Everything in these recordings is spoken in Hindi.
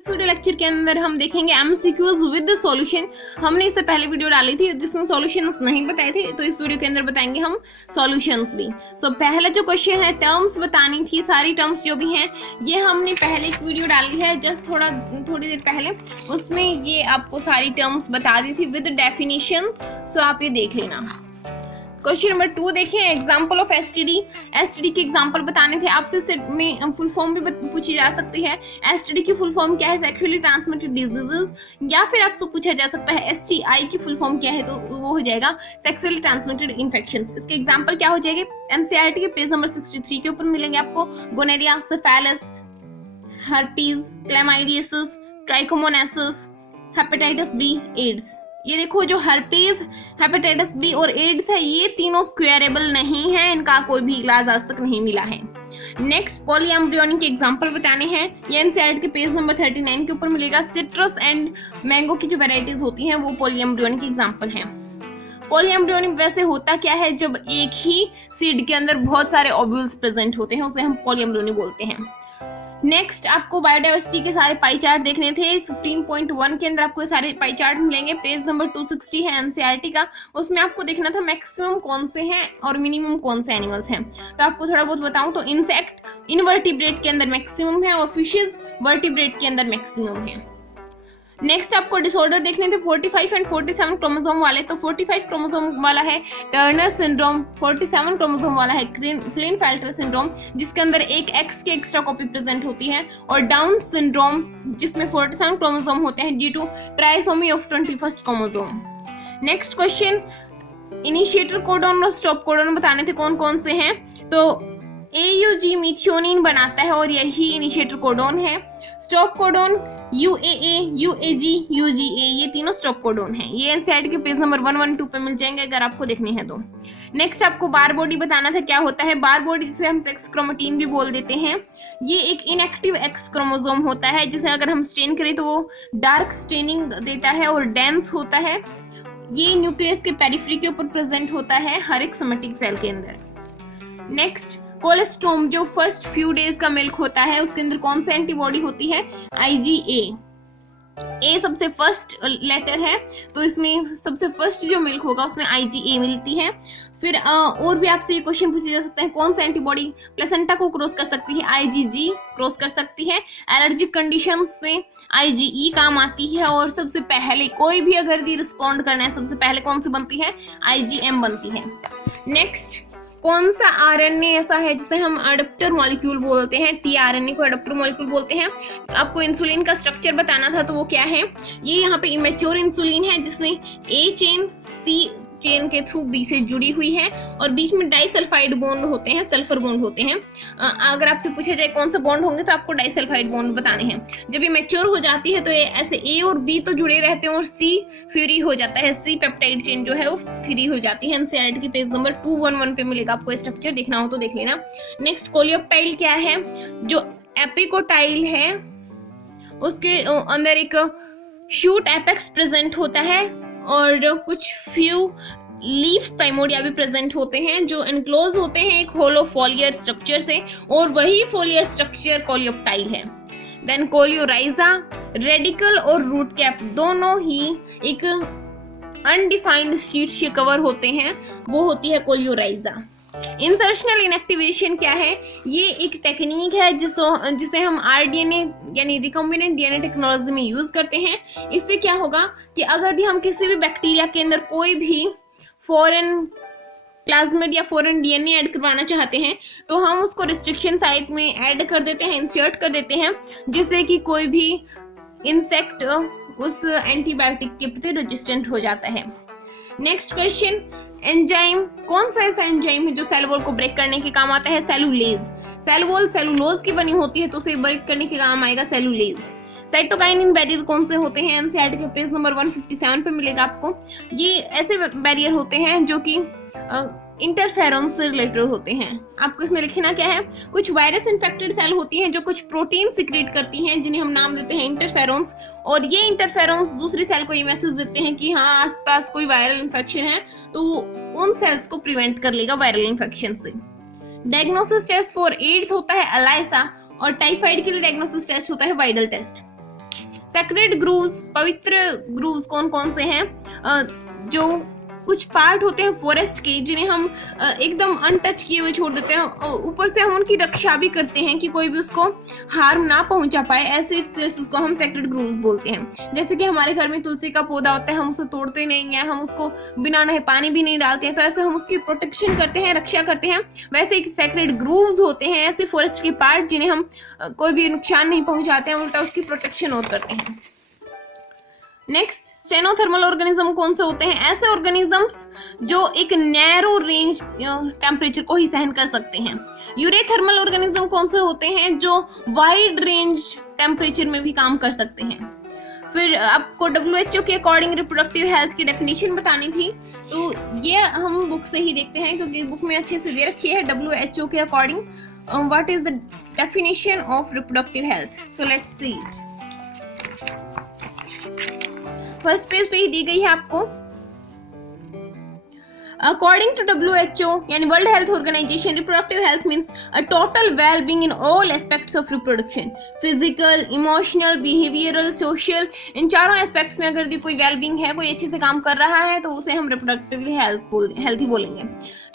इस वीडियो लेक्चर के अंदर हम देखेंगे एमसीक्यूज विद सॉल्यूशन। हमने इससे पहले वीडियो डाली थी जिसमें सॉल्यूशंस नहीं बताए थे, तो इस वीडियो के अंदर बताएंगे हम सॉल्यूशंस भी। पहला जो क्वेश्चन है, टर्म्स बतानी थी, सारी टर्म्स जो भी हैं ये हमने पहले एक वीडियो डाली है जस्ट थोड़ी देर पहले, उसमें ये आपको सारी टर्म्स बता दी थी विद डेफिनेशन। सो आप ये देख लेना। क्वेश्चन नंबर 2 देखें, एग्जांपल ऑफ एसटीडी। एसटीडी के एग्जांपल बताने थे आपसे, सेट में फुल फॉर्म भी पूछी जा सकती है। एसटीडी की फुल फॉर्म क्या है? Sexually transmitted diseases. या फिर आपसे पूछा जा सकता है एसटीआई की फुल फॉर्म क्या है, तो वो हो जाएगा सेक्सुअली ट्रांसमिटेड इन्फेक्शंस। इसके एग्जांपल क्या हो जाएंगे? एनसीईआरटी के पेज नंबर 63 के ऊपर मिलेंगे आपको। Gonorrhoea, syphilis, herpes, chlamydiasis, trichomoniasis, hepatitis B, AIDS. ये देखो, जो हर्पीज, हेपेटाइटिस बी और एड्स है, ये तीनों क्यूरेबल नहीं है, इनका कोई भी इलाज आज तक नहीं मिला है। नेक्स्ट, पॉलीएम्ब्रियोनिक के एग्जांपल बताने हैं। ये एनसीईआरटी के पेज नंबर 39 के ऊपर मिलेगा। सिट्रस एंड मैंगो की जो वेराइटीज होती हैं वो पॉलीएम्ब्रियोनिक एग्जांपल हैं। पॉलीएम्ब्रियोनिक वैसे होता क्या है? जब एक ही सीड के अंदर बहुत सारे ओव्यूल्स प्रेजेंट होते हैं, उसे हम पॉलीएम्ब्रियोनिक बोलते हैं। नेक्स्ट, आपको बायोडाइवर्सिटी के सारे पाई चार्ट देखने थे। 15.1 के अंदर आपको सारे पाई चार्ट मिलेंगे। पेज नंबर 260 है एनसीईआरटी का, उसमें आपको देखना था मैक्सिमम कौन से हैं और मिनिमम कौन से एनिमल्स हैं। तो आपको थोड़ा बहुत बताऊं तो इंसेक्ट इनवर्टिब्रेट के अंदर मैक्सिमम है और फिशेज वर्टिब्रेट के अंदर मैक्सिमम है। नेक्स्ट, आपको डिसऑर्डर देखने थे 45 एंड 47 क्रोमोसोम वाले। तो 45 क्रोमोसोम वाला है टर्नर सिंड्रोम, 47 क्रोमोसोम वाला है क्लीनफेल्टर सिंड्रोम, जिसके अंदर एक एक्स की एक्स्ट्रा कॉपी प्रेजेंट होती है, और डाउन सिंड्रोम जिसमें 47 क्रोमोसोम होते हैं due to trisomy of 21st chromosome. Next question, initiator codon और स्टॉप कोडोन बताने थे कौन कौन से हैं। तो AUG मिथियोनिन बनाता है और यही इनिशिएटर कोडोन है। Stop codon UAA, UAG, UGA, ये तीनों स्टॉप कोडोन है। ये एनसीईआरटी के पेज नंबर 112 पे मिल जाएंगे अगर आपको देखने हैं तो। नेक्स्ट, आपको बार बॉडी बताना था क्या होता है। बार बॉडी जिसे हम सेक्स क्रोमेटिन भी बोल देते हैं, ये एक इनएक्टिव एक्स क्रोमोसोम होता है जिसे अगर हम स्टेन करें तो वो डार्क स्टेनिंग देता है और डेंस होता है। ये न्यूक्लियस के पेरिफेरी के ऊपर प्रेजेंट होता है हर एक सोमेटिक सेल के अंदर। नेक्स्ट, कोलेस्ट्रोम जो फर्स्ट फ्यू डेज का मिल्क होता है, उसके अंदर कौन सी एंटीबॉडी होती है? IgA। A सबसे फर्स्ट लेटर है, तो इसमें सबसे फर्स्ट जो मिल्क होगा उसमें IgA मिलती है। फिर और भी आपसे ये क्वेश्चन पूछे जा सकते हैं, कौन सा एंटीबॉडी प्लेसेंटा को क्रॉस कर सकती है? IgG क्रॉस कर सकती है। एलर्जिक कंडीशंस में IgE काम आती है, और सबसे पहले कोई भी अगर रिस्पॉन्ड करना है सबसे पहले कौन सी बनती है? IgM बनती है। नेक्स्ट, कौन सा RNA ऐसा है जिसे हम अडेप्टर मॉलिक्यूल बोलते हैं? tRNA को अडेप्टर मॉलिक्यूल बोलते हैं। आपको इंसुलिन का स्ट्रक्चर बताना था, तो वो क्या है? ये यहाँ पे इमेच्योर इंसुलिन है जिसमें A चेन C चेन के थ्रू B से जुड़ी हुई है, और बीच में डाइसल्फाइड बॉन्ड होते हैं, सल्फर बॉन्ड होते हैं। अगर आपसे पूछा जाए कौन सा बॉन्ड होंगे तो आपको डाइसल्फाइड बॉन्ड बताने हैं। जब ये मैच्योर हो जाती है तो ये ऐसे A और B तो जुड़े रहते हैं और C फ्री हो जाता है। C पेप्टाइड चेन जो है वो फ्री हो जाती है। एनसीईआरटी के पेज नंबर 211 पे मिलेगा, आपको स्ट्रक्चर देखना हो तो देख लेना। नेक्स्ट, कोलियोप्टाइल क्या है? जो एपिकोटाइल है उसके अंदर एक शूट एपेक्स प्रेजेंट होता है, और कुछ फ्यू लीफ प्राइमोडिया भी प्रेजेंट होते हैं जो एनक्लोज होते हैं एक होलो फोलियर स्ट्रक्चर से, और वही फोलियर स्ट्रक्चर कोलियोप्टाइल है। देन कोलियोराइजा, रेडिकल और रूट कैप दोनों ही एक अनडिफाइंड शीट से कवर होते हैं, वो होती है कोलियोराइजा। इंसर्शनल इनएक्टिवेशन क्या है? ये एक टेक्निक है जिसे हम RDNA यानी रिकॉम्बिनेंट DNA टेक्नोलॉजी में यूज करते हैं। इससे क्या होगा कि अगर हम किसी भी बैक्टीरिया के अंदर कोई भी फॉरेन प्लाज्मिड या फॉरेन DNA ऐड करवाना चाहते हैं तो हम उसको रिस्ट्रिक्शन साइट में ऐड कर देते हैं, इंसर्ट कर देते हैं, जिससे कि कोई भी इंसेक्ट उस एंटीबायोटिक के प्रति रेजिस्टेंट हो जाता है। नेक्स्ट क्वेश्चन, एंजाइम, कौन सा ऐसा एंजाइम है जो सेल वॉल को ब्रेक करने के काम आता है? सेलुलेज। सेल वॉल सेलुलोज की बनी होती है, तो उसे ब्रेक करने के काम आएगा सेलुलेज। साइटोकाइनिन बैरियर कौन से होते हैं? एनसीईआरटी के पेज नंबर 157 पे मिलेगा आपको। ये ऐसे बैरियर होते हैं जो कि इंटरफेरॉन से रिलेटेड होते हैं। आपको इसमें लिखना क्या है? कुछ वायरस इन्फेक्टेड सेल होती हैं जो कुछ प्रोटीन सिक्रेट करती हैं जिन्हें हम नाम देते हैं इंटरफेरॉन्स, और ये इंटरफेरॉन्स दूसरी सेल को ये मैसेज देते हैं कि हाँ आसपास कोई वायरल इन्फेक्शन है, तो उन सेल्स को प्रिवेंट कर लेगा वायरल इन्फेक्शन से। डायग्नोसिस टेस्ट फॉर एड्स होता है ELISA, और टाइफाइड के लिए डायग्नोसिस टेस्ट होता है वाइडल टेस्ट। सेक्रेड ग्रूव्स, पवित्र ग्रूव्स कौन कौन से हैं? जो कुछ पार्ट होते हैं फॉरेस्ट के जिन्हें हम एकदम अनटच किए हुए छोड़ देते हैं और ऊपर से हम उनकी रक्षा भी करते हैं कि कोई भी उसको हार्म ना पहुंचा पाए, ऐसे प्लेसेस को हम सेक्रेड ग्रूव्स बोलते हैं। जैसे कि हमारे घर में तुलसी का पौधा होता है, हम उसे तोड़ते नहीं है, हम उसको बिना नहे पानी भी नहीं डालते हैं, तो ऐसे हम उसकी प्रोटेक्शन करते हैं, रक्षा करते हैं। वैसे एक सेक्रेड ग्रूव्स होते हैं ऐसे फॉरेस्ट के पार्ट जिन्हें हम कोई भी नुकसान नहीं पहुंचाते हैं, उल्टा उसकी प्रोटेक्शन और करते हैं। नेक्स्ट, स्टेनोथर्मल ऑर्गेनिज्म कौन से होते हैं? ऐसे ऑर्गेनिजम्स जो एक नैरो रेंज टेम्परेचर को ही सहन कर सकते हैं। यूरेथर्मल ऑर्गेनिज्म कौन से होते हैं? जो वाइड रेंज टेम्परेचर में भी काम कर सकते हैं। फिर आपको WHO के अकॉर्डिंग रिप्रोडक्टिव हेल्थ की डेफिनेशन बतानी थी, तो ये हम बुक से ही देखते हैं क्योंकि बुक में अच्छे से दे रखी है WHO के according what is the definition of reproductive health. So let's see it. First page पे ही दी गई है आपको। अकॉर्डिंग टू WHO यानी world health organization, reproductive health means a total well being in all aspects of reproduction, physical, emotional, behavioural, social, इन चारों एस्पेक्ट्स में अगर कोई वेल बीइंग है, कोई अच्छे से काम कर रहा है, तो उसे हम रिप्रोडक्टिव हेल्थ ही बोलेंगे।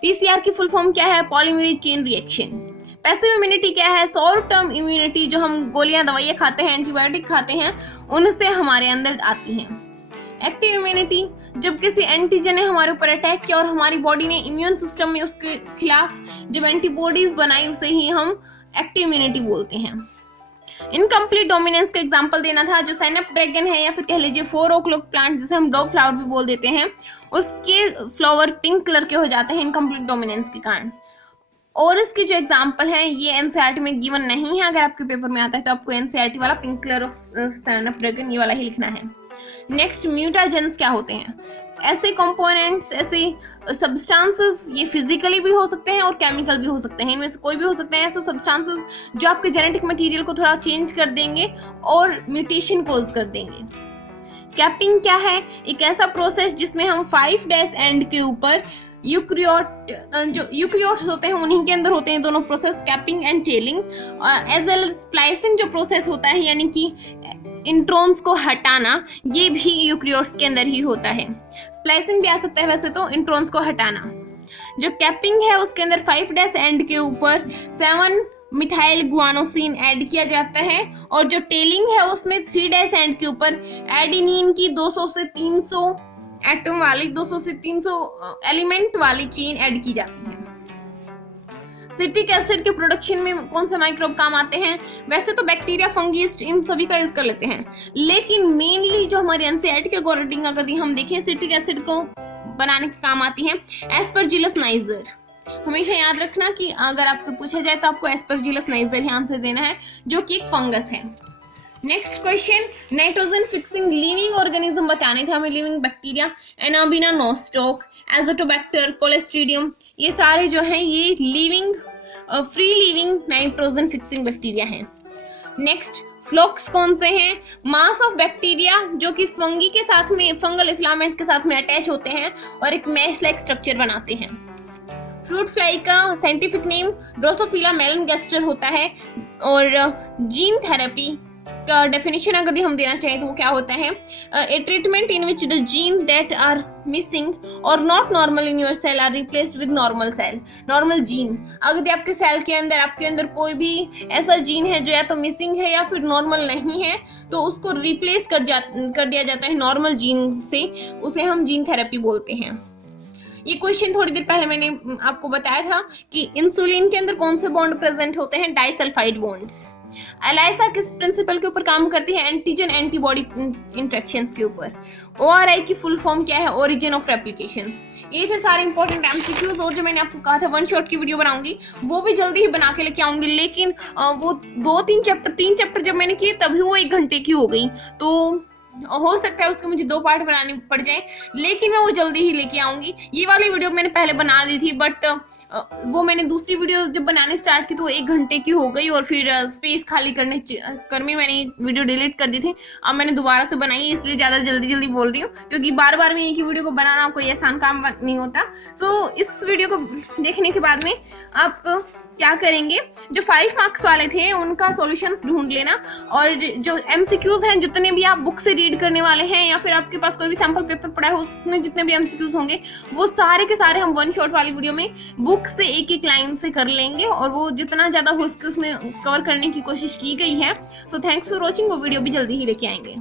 PCR की फुल फॉर्म क्या है? Polymerase chain reaction. Passive immunity क्या है? शॉर्ट टर्म इम्यूनिटी, जो हम गोलियां दवाइयां खाते हैं, एंटीबायोटिक खाते हैं, उनसे हमारे अंदर आती हैं। एक्टिव इम्यूनिटी, जब किसी एंटीजन ने हमारे ऊपर अटैक किया और हमारी बॉडी ने इम्यून सिस्टम में उसके खिलाफ जब एंटीबॉडीज बनाई, उसे ही हम एक्टिव इम्यूनिटी बोलते हैं। इनकम्प्लीट डोमिनेंस का एग्जांपल देना था, जो स्नैपड्रैगन है या फिर कह लीजिए 4 o'clock प्लांट जिसे हम डॉग फ्लावर भी बोल देते हैं, उसके फ्लावर पिंक कलर के हो जाते हैं इनकम्प्लीट डोमिनेंस के कारण। और इसकी जो एग्जांपल है ये एनसीईआरटी में गिवन नहीं है, अगर आपके पेपर में आता है तो आपको एनसीईआरटी वाला पिंक कलर ऑफ स्नैपड्रैगन ये वाला ही लिखना है। नेक्स्ट, म्यूटाजेंस क्या होते हैं? ऐसे कंपोनेंट्स, ऐसे सब्सटेंसेस, ये फिजिकली भी हो सकते हैं और केमिकल भी हो सकते हैं, इनमें से कोई भी हो सकते हैं। ऐसे सब्सटेंसेस जो आपके जेनेटिक मटेरियल को थोड़ा चेंज कर देंगे और म्यूटेशन कॉज कर देंगे। कैपिंग क्या है? एक ऐसा प्रोसेस जिसमें हम 5' एंड के ऊपर यूक्रियोट, जो यूक्रियोट्स होते हैं उन्हीं के अंदर होते हैं दोनों process, capping and tailing, as well splicing जो प्रोसेस होता है यानी कि इंट्रॉन्स को हटाना, ये भी यूक्रियोट्स के अंदर ही होता है। स्प्लाइसिंग भी आ सकता है वैसे तो, इंट्रॉन्स को हटाना। जो कैपिंग है उसके अंदर 5' एंड के ऊपर 7 मिथाइल गुआनोसिन ऐड किया जाता है, और जो टेलिंग है उसमें 3' एंड के ऊपर एडेनिन की 200 से 300 एटम वाली, 200 से 300 एलिमेंट वाली चेन ऐड की जाती है। सिट्रिक एसिड के प्रोडक्शन में कौन से माइक्रोब काम आते हैं? वैसे तो बैक्टीरिया, फंगीस्ट, इन सभी का यूज कर लेते हैं, लेकिन मेनली जो हमारे एनसीईआरटी के अकॉर्डिंग अगर हम देखें, सिट्रिक एसिड को बनाने के काम आती है एस्परजिलस नाइजर। हमेशा याद रखना कि अगर आपसे पूछा जाए तो आपको एस्परजिलस नाइजर ही आंसर देना है, जो कि एक फंगस है। Next question, nitrogen fixing living organism बताने थे हमें। Living bacteria, Anabaena, Nostoc, Azotobacter, Clostridium, ये सारे जो हैं ये living, free living nitrogen fixing bacteria हैं। नेक्स्ट, फ्लोक्स कौन से हैं? मास ऑफ बैक्टीरिया जो कि फंगी के साथ में, फंगल इन्फ्लामेंट के साथ में अटैच होते हैं और एक मैश लाइक स्ट्रक्चर बनाते हैं। फ्रूट फ्लाई का साइंटिफिक नेम ड्रोसोफिला मेलनगेस्टर होता है। और जीन थेरेपी का डेफिनेशन अगर हम देना चाहें तो वो क्या होता है? A treatment in which the gene that are missing और not normal in your cell are replaced with normal cell. Normal gene, अगर आपके सेल के अंदर, आपके अंदर कोई भी ऐसा जीन है जो या तो मिसिंग है या फिर नॉर्मल नहीं है, तो उसको रिप्लेस कर दिया जाता है नॉर्मल जीन से, उसे हम जीन थेरेपी बोलते हैं। ये क्वेश्चन थोड़ी देर पहले मैंने आपको बताया था कि इंसुलिन के अंदर कौन से बॉन्ड प्रेजेंट होते हैं? Disulphide bonds. एलाइसा किस प्रिंसिपल के ऊपर काम करती है? एंटीजन एंटीबॉडी इंटरेक्शंस के ऊपर। ORI की फुल फॉर्म क्या है? Origin of replications. ये थे सारे इंपॉर्टेंट MCQs, और जो मैंने आपको कहा था 1 शॉट की वीडियो बनाऊंगी वो भी जल्दी ही बना के लेके आऊंगी, लेकिन वो 3 चैप्टर जब मैंने किए तभी वो 1 घंटे की हो गई, तो हो सकता है उसके मुझे 2 पार्ट बनाने पड़ जाए, लेकिन मैं वो जल्दी ही लेके आऊंगी। ये वाली वीडियो मैंने पहले बना दी थी, बट वो मैंने दूसरी वीडियो जब बनाने स्टार्ट की तो 1 घंटे की हो गई, और फिर स्पेस खाली कर में मैंने वीडियो डिलीट कर दी थी। अब मैंने दोबारा से बनाई, इसलिए ज़्यादा जल्दी बोल रही हूँ, क्योंकि बार बार में एक ही वीडियो को बनाना कोई आसान काम नहीं होता। सो इस वीडियो को देखने के बाद में आप क्या करेंगे, जो 5 मार्क्स वाले थे उनका सॉल्यूशंस ढूंढ लेना, और जो एमसीक्यूज हैं जितने भी आप बुक से रीड करने वाले हैं या फिर आपके पास कोई भी सैंपल पेपर पड़ा है उसमें जितने भी एमसीक्यूज होंगे वो सारे के सारे हम वन शॉट वाली वीडियो में बुक से एक एक लाइन से कर लेंगे, और वो जितना ज्यादा हो सके उसमें कवर करने की कोशिश की गई है। सो थैंक्स फॉर वॉचिंग, वो वीडियो भी जल्दी ही लेके आएंगे।